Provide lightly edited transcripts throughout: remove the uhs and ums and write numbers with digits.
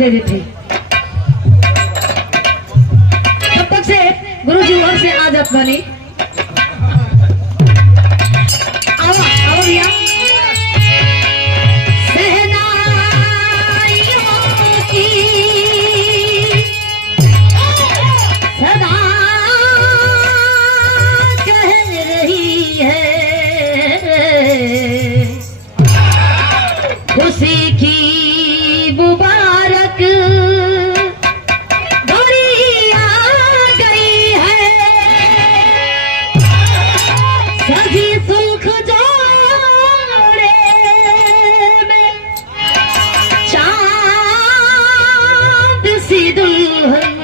दे देते। तब तक से गुरु जी और से आदत बनी। आओ आओ भैया। खुशी की मुबारक घड़ी आ गई है, सभी सुख जोड़े में चांद सी दुल्हन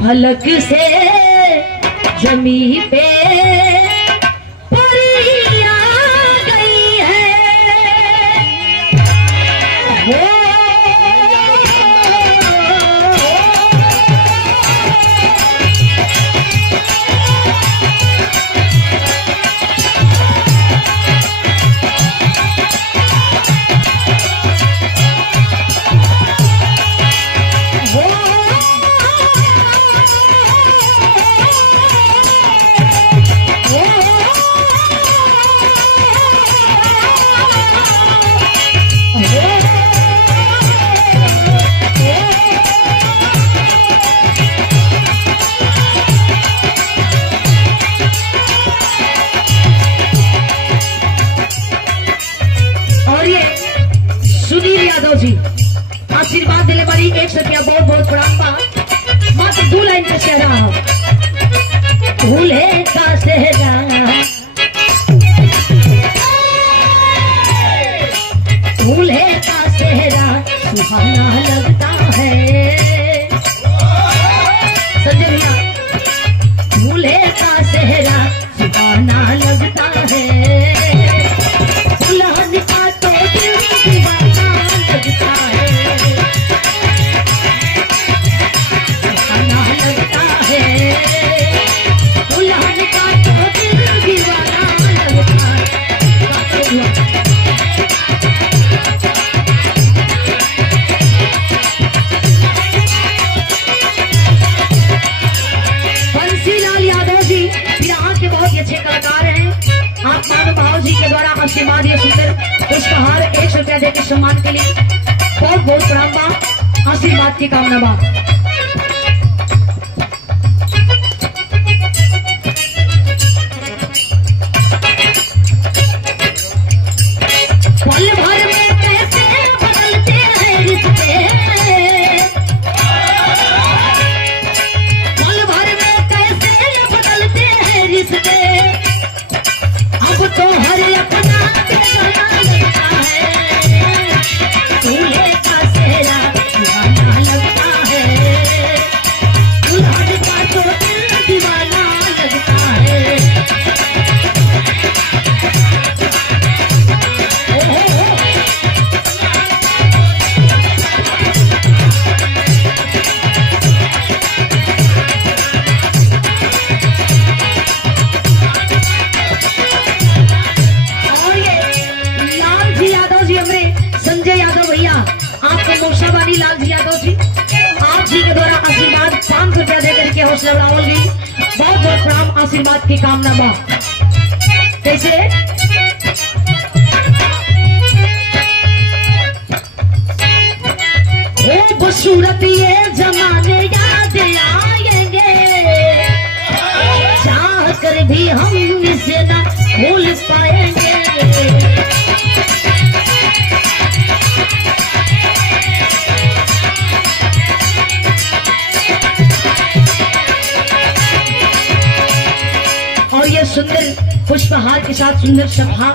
फलक से जमी पे जी आशीर्वाद दिले बारी 1 रुपया बहुत बहुत प्रणाम बा। मात्र 2 लाइन के सेहरा भूले का सेहरा भूले का सेहरा सुहाना लगता है। संजय भैया भूले का सेहरा सुहाना लगता है। दुल्हन का तो दिल दीवाना लगता है, सुहाना लगता है। दुल्हन का तो दिल दीवाना लगता है। बंसीलाल यादव जी बिहार के बहुत ही अच्छे कलाकार हैं। आप मानो भाव जी के द्वारा आशीर्वाद ये सुंदर पुष्पहार 100 रुपया देकर सम्मान के लिए बहुत बहुत प्रणाम बा। आशीर्वाद की कामना बा। पल भर में कैसे बदलते हैं रिश्ते, पल भर में कैसे बदलते हैं रिश्ते। अब तो हर अपना बेगाना लगता है, दूल्हे का सेहरा सुहाना लगता है। दुल्हन का तो दिल दीवाना लगता है। मोर्शाबानी लाल जी यादव जी आप जी के द्वारा आशीर्वाद 500 रुपया देकर के हौसला बढ़ावल गई। बहुत बहुत प्रणाम। आशीर्वाद की कामना बा। कैसे वो सूरत ये जमाने याद आएंगे, चाह कर भी हम इसे न भूल पाएंगे। सुंदर पुष्पहार के साथ सुंदर सभा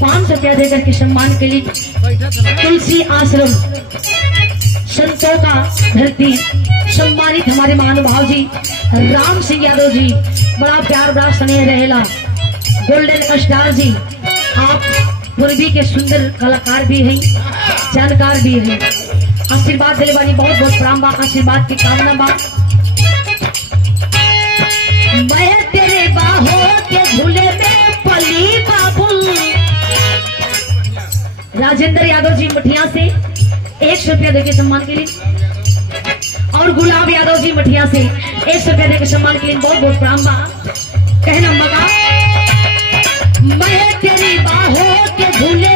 500 रुपया देकर के सम्मान के लिए तुलसी आश्रम संतों का धरती सम्मानित हमारे महानुभाव जी राम सिंह यादव जी बड़ा प्यार बड़ा स्नेह रहेला। गोल्डन स्टार जी आप पूर्वी के सुंदर कलाकार भी हैं, जानकार भी हैं। आशीर्वाद दिले बानी बहुत बहुत प्रणाम बा। आशीर्वाद की कामना बा। मैं तेरे बाहों के झूले में पली बाबू राजेंद्र यादव मठिया से 100 रुपया देकर सम्मान के लिए और गुलाब यादव जी मठिया से 100 रुपया देकर सम्मान के लिए बहुत बहुत प्रणाम बा। कहना मगा मैं तेरी बाहों के झूले